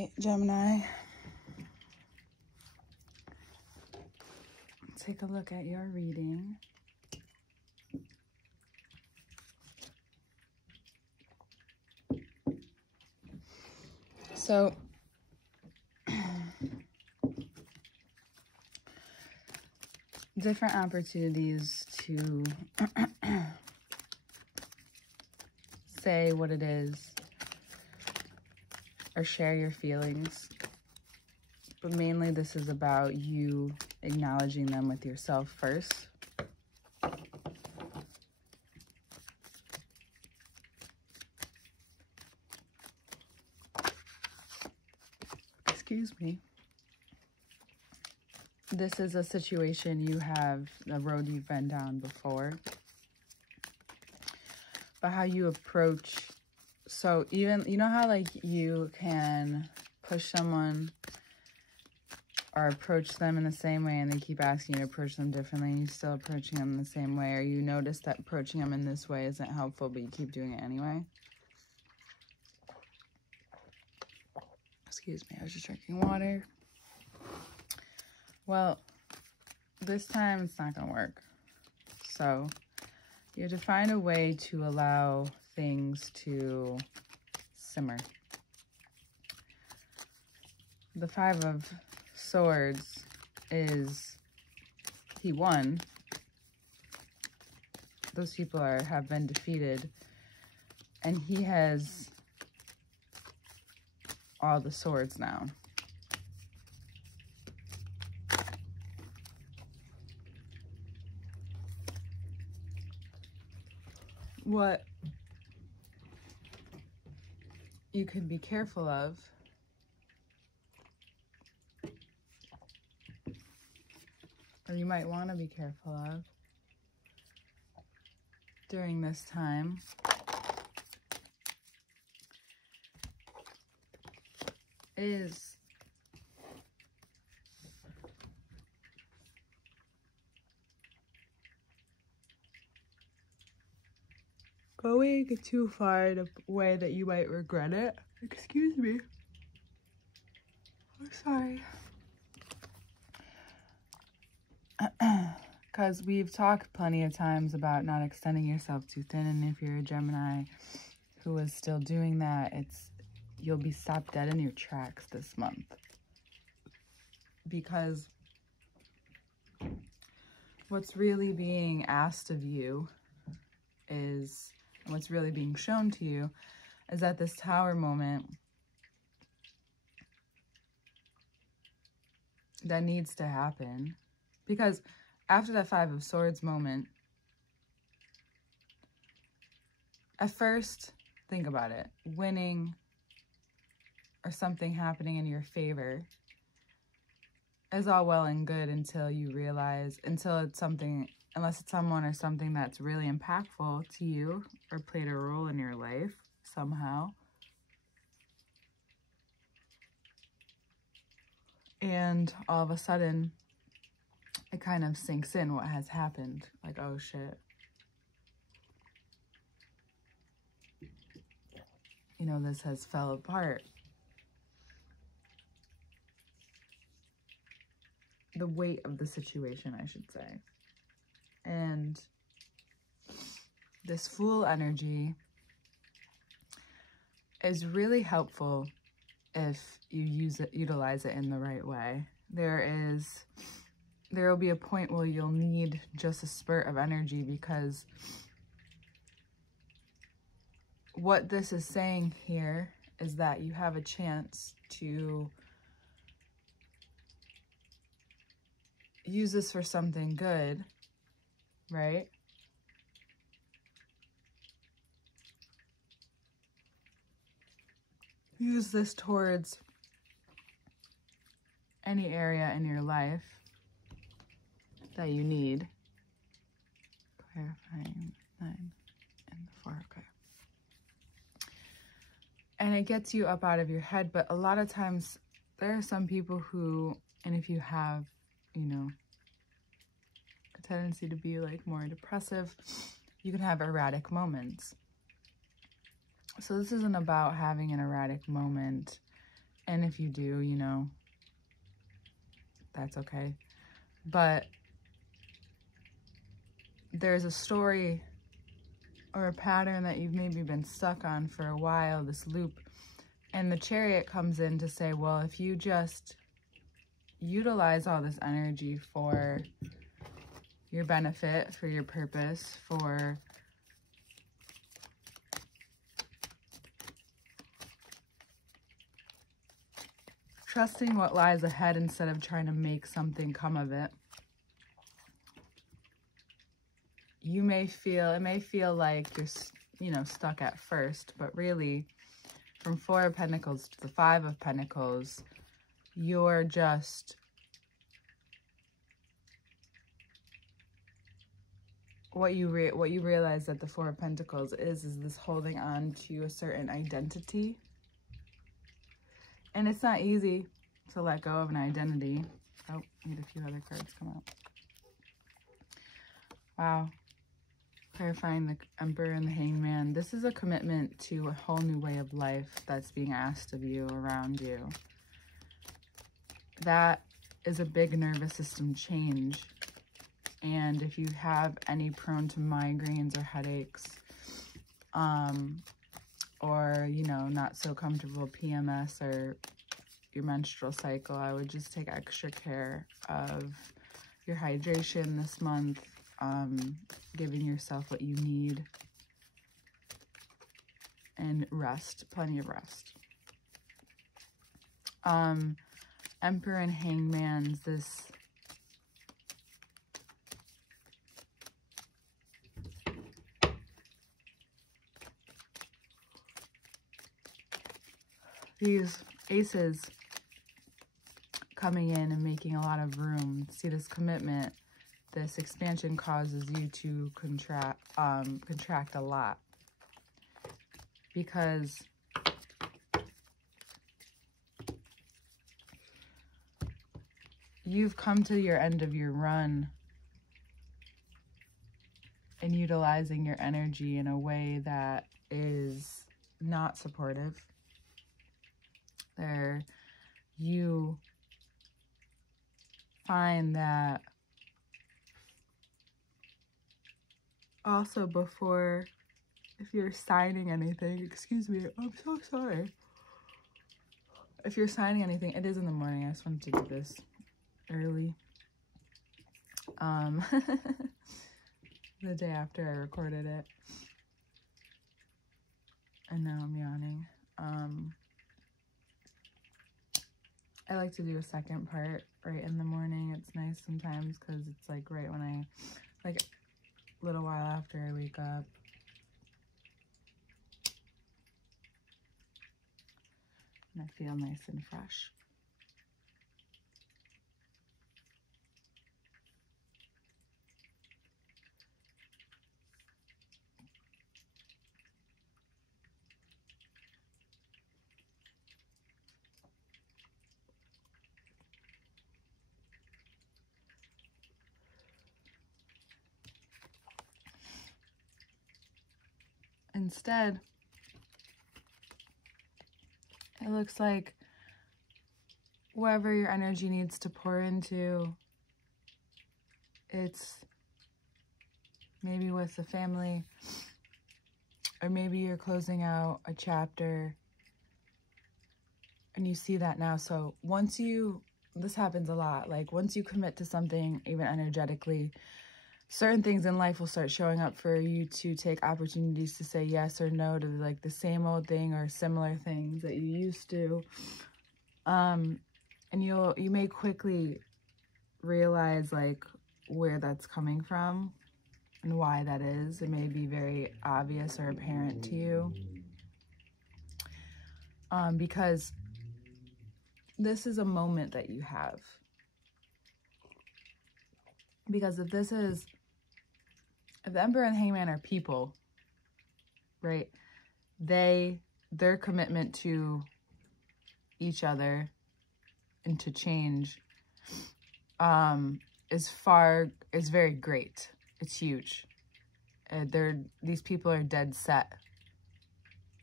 right, Gemini. Take a look at your reading. So, different opportunities to say what it is or share your feelings. But mainly this is about you acknowledging them with yourself first. Excuse me. This is a situation you have, a road you've been down before. But how you approach, so even, you know how like you can push someone or approach them in the same way and they keep asking you to approach them differently and you're still approaching them in the same way, or you notice that approaching them in this way isn't helpful but you keep doing it anyway? Excuse me, I was just drinking water. Well, this time it's not gonna work. So you have to find a way to allow things to simmer. The Five of Swords is, he won. Those people have been defeated. And he has all the swords now. What you could be careful of or you might want to be careful of during this time is going too far in a way that you might regret it. Excuse me. I'm sorry. Because we've talked plenty of times about not extending yourself too thin, and if you're a Gemini who is still doing that, you'll be stopped dead in your tracks this month. Because what's really being asked of you is, what's really being shown to you is that this Tower moment that needs to happen. Because after that Five of Swords moment, at first, think about it, winning or something happening in your favor is all well and good until you realize, until it's something, unless it's someone or something that's really impactful to you or played a role in your life somehow. And all of a sudden, it kind of sinks in what has happened. Like, oh shit. You know, this has fell apart. The weight of the situation, I should say. And this Fool energy is really helpful if you utilize it in the right way. There will be a point where you'll need just a spurt of energy, because what this is saying here is that you have a chance to use this for something good, right? Use this towards any area in your life that you need. Clarifying 9 and the 4, okay. And it gets you up out of your head, but a lot of times there are some people who, and if you have, you know, a tendency to be like more depressive, you can have erratic moments. So this isn't about having an erratic moment And if you do, you know, that's okay. But there's a story or a pattern that you've maybe been stuck on for a while, this loop. And the Chariot comes in to say, well, if you just utilize all this energy for your benefit, for your purpose, for trusting what lies ahead instead of trying to make something come of it, you may feel, it may feel like you're, you know, stuck at first, but really from 4 of Pentacles to the 5 of Pentacles, you're just what you realize that the 4 of Pentacles is this holding on to a certain identity. And it's not easy to let go of an identity. Oh, need a few other cards come out. Wow. Clarifying the Emperor and the Hangman. This is a commitment to a whole new way of life that's being asked of you, around you. That is a big nervous system change. And if you have any prone to migraines or headaches, or, you know, not so comfortable PMS or your menstrual cycle, I would just take extra care of your hydration this month, giving yourself what you need, and rest, plenty of rest. Emperor and Hangman's this these aces coming in and making a lot of room. See, this commitment, this expansion causes you to contract a lot, because you've come to your end of your run and utilizing your energy in a way that is not supportive. You find that also before, if you're signing anything, excuse me, I'm so sorry. If you're signing anything, it is in the morning. I just wanted to do this early. The day after I recorded it. And now I'm yawning. I like to do a second part right in the morning. It's nice sometimes because it's like right when I, like a little while after I wake up. And I feel nice and fresh. Instead, it looks like wherever your energy needs to pour into, it's maybe with the family, or maybe you're closing out a chapter and you see that now. So once you, this happens a lot, like once you commit to something, even energetically, certain things in life will start showing up for you to take opportunities to say yes or no to like the same old thing or similar things that you used to. And you may quickly realize like where that's coming from and why that is. It may be very obvious or apparent to you. Because this is a moment that you have. Because if the Emperor and Hangman are people, right? Their commitment to each other and to change is very great. It's huge. These people are dead set.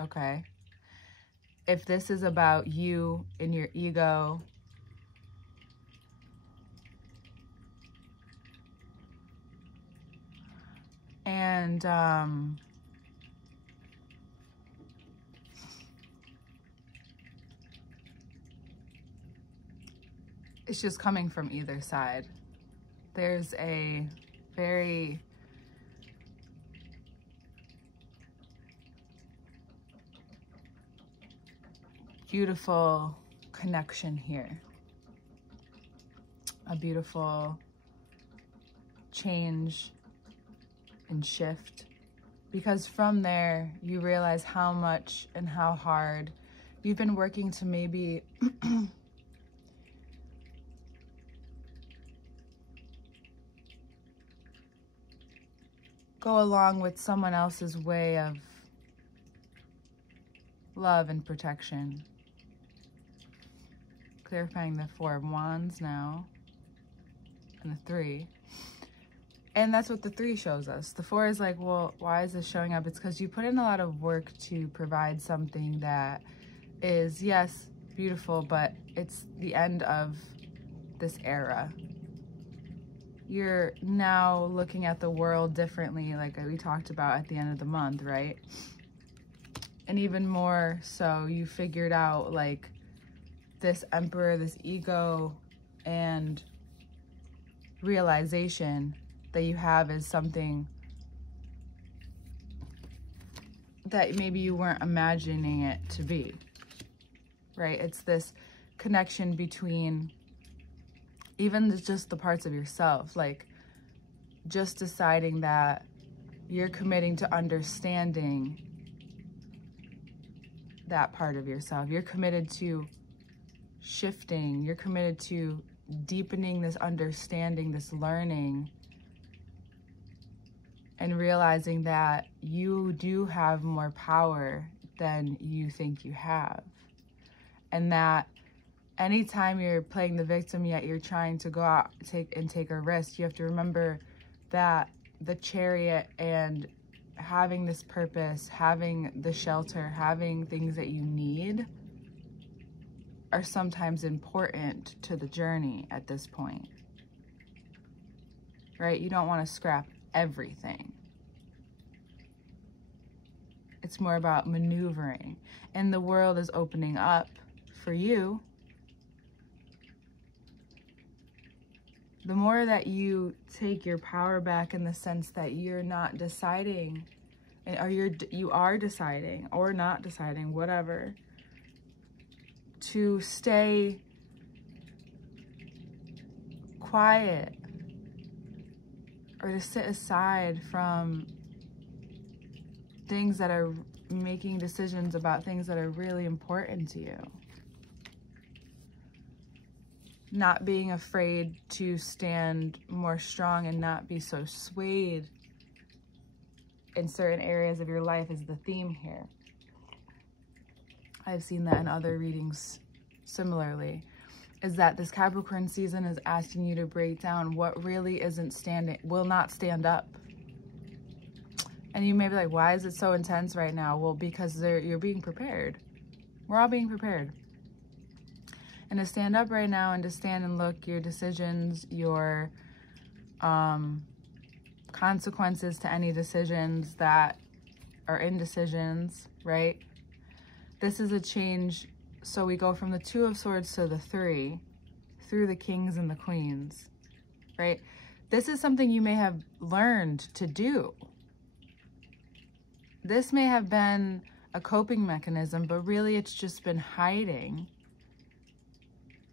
Okay. if this is about you and your ego, and it's just coming from either side. There's a very beautiful connection here. A beautiful change and shift. Because from there, you realize how much and how hard you've been working to maybe go along with someone else's way of love and protection. Clarifying the 4 of Wands now, and the 3. And that's what the 3 shows us. The 4 is like, well, why is this showing up? It's because you put in a lot of work to provide something that is, yes, beautiful, but it's the end of this era. You're now looking at the world differently, like we talked about at the end of the month, right? And even more so, you figured out like this emperor, this ego, and realization that you have is something that maybe you weren't imagining it to be, right? It's this connection between even just the parts of yourself, like just deciding that you're committing to understanding that part of yourself. You're committed to shifting. You're committed to deepening this understanding, this learning, and realizing that you do have more power than you think you have. And that anytime you're playing the victim, yet you're trying to go out take a risk, you have to remember that the Chariot and having this purpose, having the shelter, having things that you need are sometimes important to the journey at this point, right? You don't want to scrap everything. It's more about maneuvering, and the world is opening up for you. The more that you take your power back, in the sense that you're not deciding, or you are deciding or not deciding, whatever, to stay quiet or to sit aside from things that are making decisions about things that are really important to you. Not being afraid to stand more strong and not be so swayed in certain areas of your life is the theme here. I've seen that in other readings similarly, is that this Capricorn season is asking you to break down what really will not stand up. And you may be like, why is it so intense right now? Well, because you're being prepared. We're all being prepared. And to stand up right now and to stand and look your decisions, your consequences to any decisions that are indecisions, right? This is a change. So we go from the 2 of Swords to the 3, through the Kings and the Queens, right? This is something you may have learned to do. This may have been a coping mechanism, but really it's just been hiding,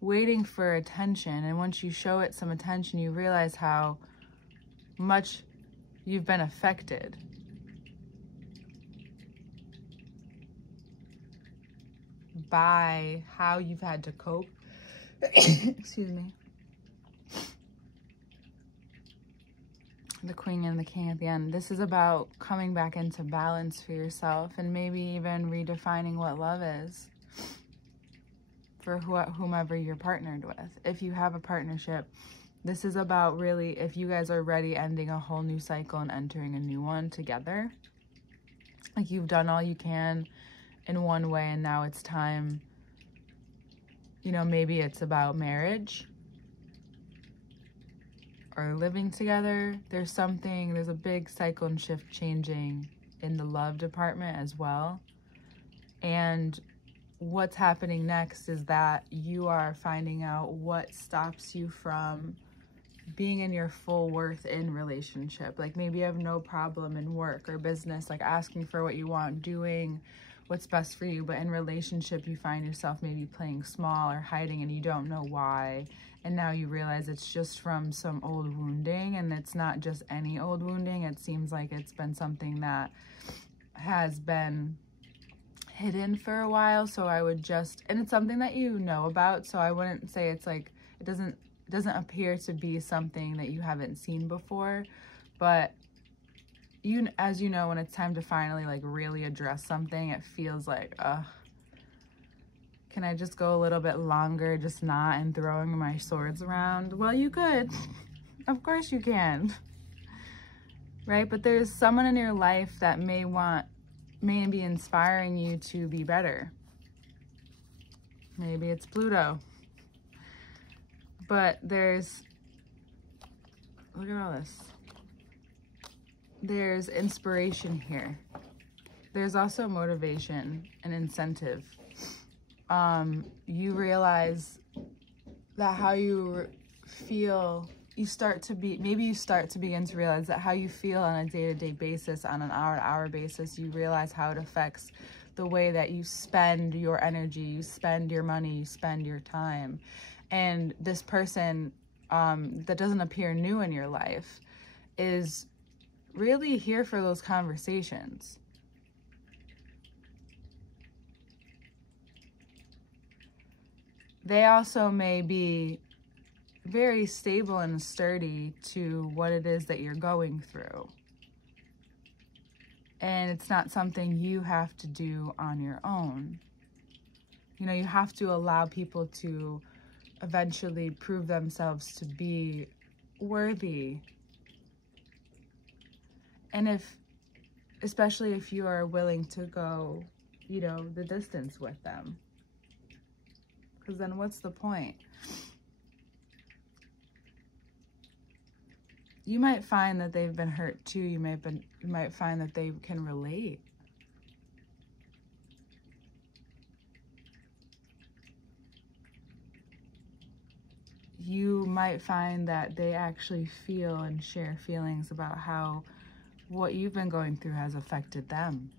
waiting for attention. And once you show it some attention, you realize how much you've been affected. By how you've had to cope. Excuse me. The Queen and the King at the end. This is about coming back into balance for yourself, and maybe even redefining what love is for whomever you're partnered with. If you have a partnership, this is about really, if you guys are ready, ending a whole new cycle and entering a new one together. Like, you've done all you can in one way, and now it's time, you know, maybe it's about marriage or living together. There's a big cycle and shift changing in the love department as well. And what's happening next is that you are finding out what stops you from being in your full worth in relationship. Like maybe you have no problem in work or business, like asking for what you want, doing what's best for you, but in relationship you find yourself maybe playing small or hiding and you don't know why. And now you realize it's just from some old wounding, and it's not just any old wounding. It seems like it's been something that has been hidden for a while. So I would just, and it's something that you know about, so I wouldn't say it's like, it doesn't appear to be something that you haven't seen before, but you, as you know, when it's time to finally like really address something, it feels like, can I just go a little bit longer, just not and throwing my swords around? Well, you could. Of course you can. Right? But there's someone in your life that may be inspiring you to be better. Maybe it's Pluto. But there's, look at all this. There's inspiration here. There's also motivation and incentive. You realize that how you feel, maybe you start to begin to realize that how you feel on a day-to-day basis, on an hour-to-hour basis, you realize how it affects the way that you spend your energy, you spend your money, you spend your time. And this person that doesn't appear new in your life is really here for those conversations. They also may be very stable and sturdy to what it is that you're going through. And it's not something you have to do on your own. You know, you have to allow people to eventually prove themselves to be worthy. And especially if you are willing to go, you know, the distance with them. Because then what's the point? You might find that they've been hurt too. You might find that they can relate. You might find that they actually feel and share feelings about how what you've been going through has affected them.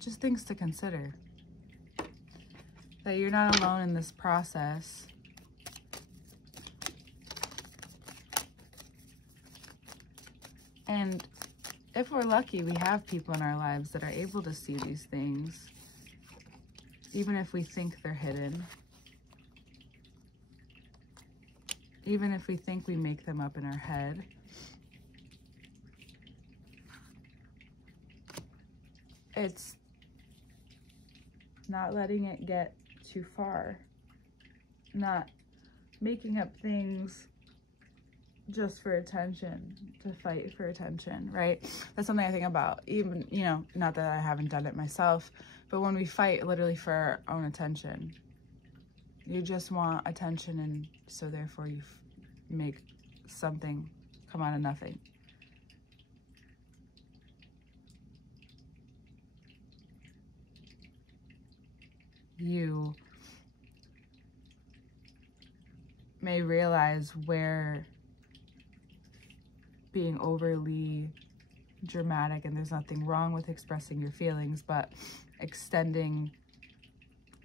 Just things to consider. That you're not alone in this process. And if we're lucky, we have people in our lives that are able to see these things, even if we think they're hidden. Even if we think we make them up in our head. It's not letting it get too far. Not making up things just for attention, to fight for attention, right? That's something I think about. Even, you know, not that I haven't done it myself, but when we fight literally for our own attention, you just want attention, and so therefore you make something come out of nothing. You may realize where being overly dramatic, and there's nothing wrong with expressing your feelings, but extending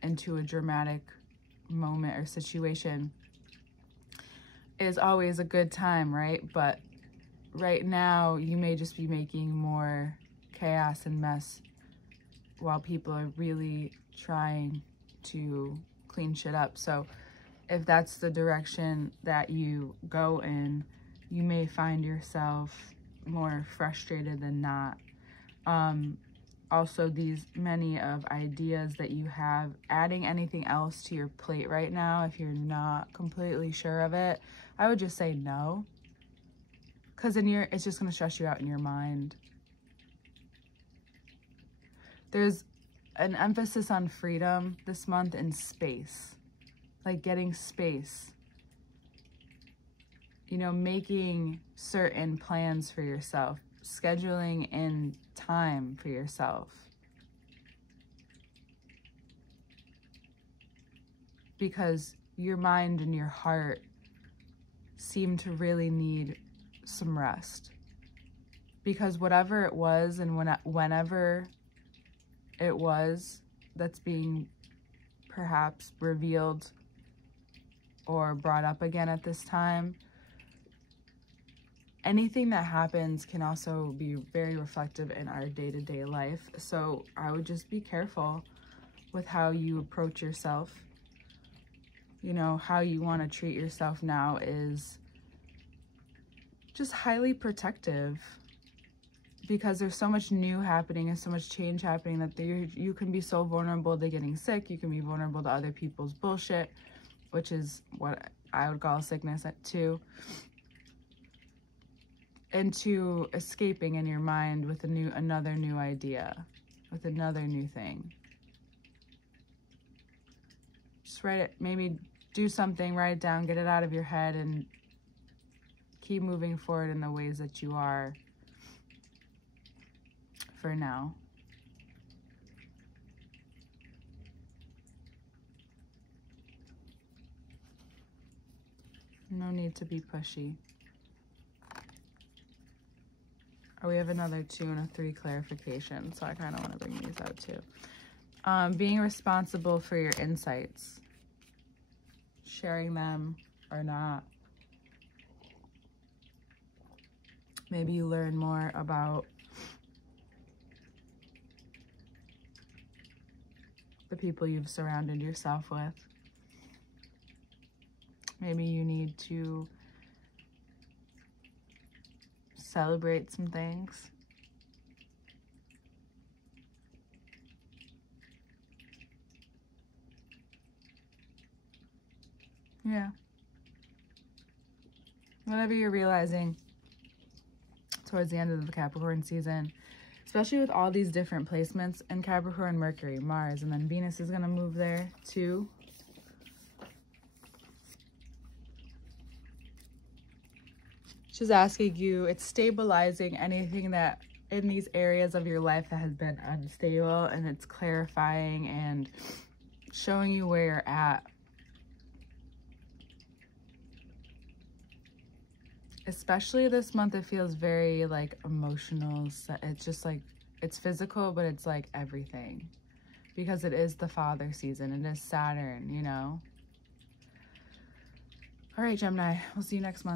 into a dramatic moment or situation is always a good time, right? But right now you may just be making more chaos and mess while people are really trying to clean shit up. So if that's the direction that you go in, you may find yourself more frustrated than not. Also, these many of ideas that you have, adding anything else to your plate right now, if you're not completely sure of it, I would just say no. Because it's just going to stress you out in your mind. There's an emphasis on freedom this month and space, like getting space, you know, making certain plans for yourself, scheduling in time for yourself. Because your mind and your heart seem to really need some rest. Because whatever it was and whenever it was that's being perhaps revealed or brought up again at this time, anything that happens can also be very reflective in our day-to-day life. So I would just be careful with how you approach yourself. You know, how you want to treat yourself now is just highly protective, because there's so much new happening and so much change happening that you can be so vulnerable to getting sick. You can be vulnerable to other people's bullshit, which is what I would call sickness too. Into escaping in your mind with another new idea, with another new thing. Just write it, maybe do something, write it down, get it out of your head, and keep moving forward in the ways that you are for now. No need to be pushy. Oh, we have another 2 and a 3 clarification, so I kind of want to bring these out too. Being responsible for your insights. Sharing them or not. Maybe you learn more about the people you've surrounded yourself with. Maybe you need to celebrate some things. Yeah. Whatever you're realizing towards the end of the Capricorn season, especially with all these different placements in Capricorn, Mercury, Mars, and then Venus is going to move there too. She's asking you, it's stabilizing anything that in these areas of your life that has been unstable, and it's clarifying and showing you where you're at. Especially this month, it feels very like emotional. It's just like, it's physical, but it's like everything. Because it is the father season. It is Saturn, you know. All right, Gemini, we'll see you next month.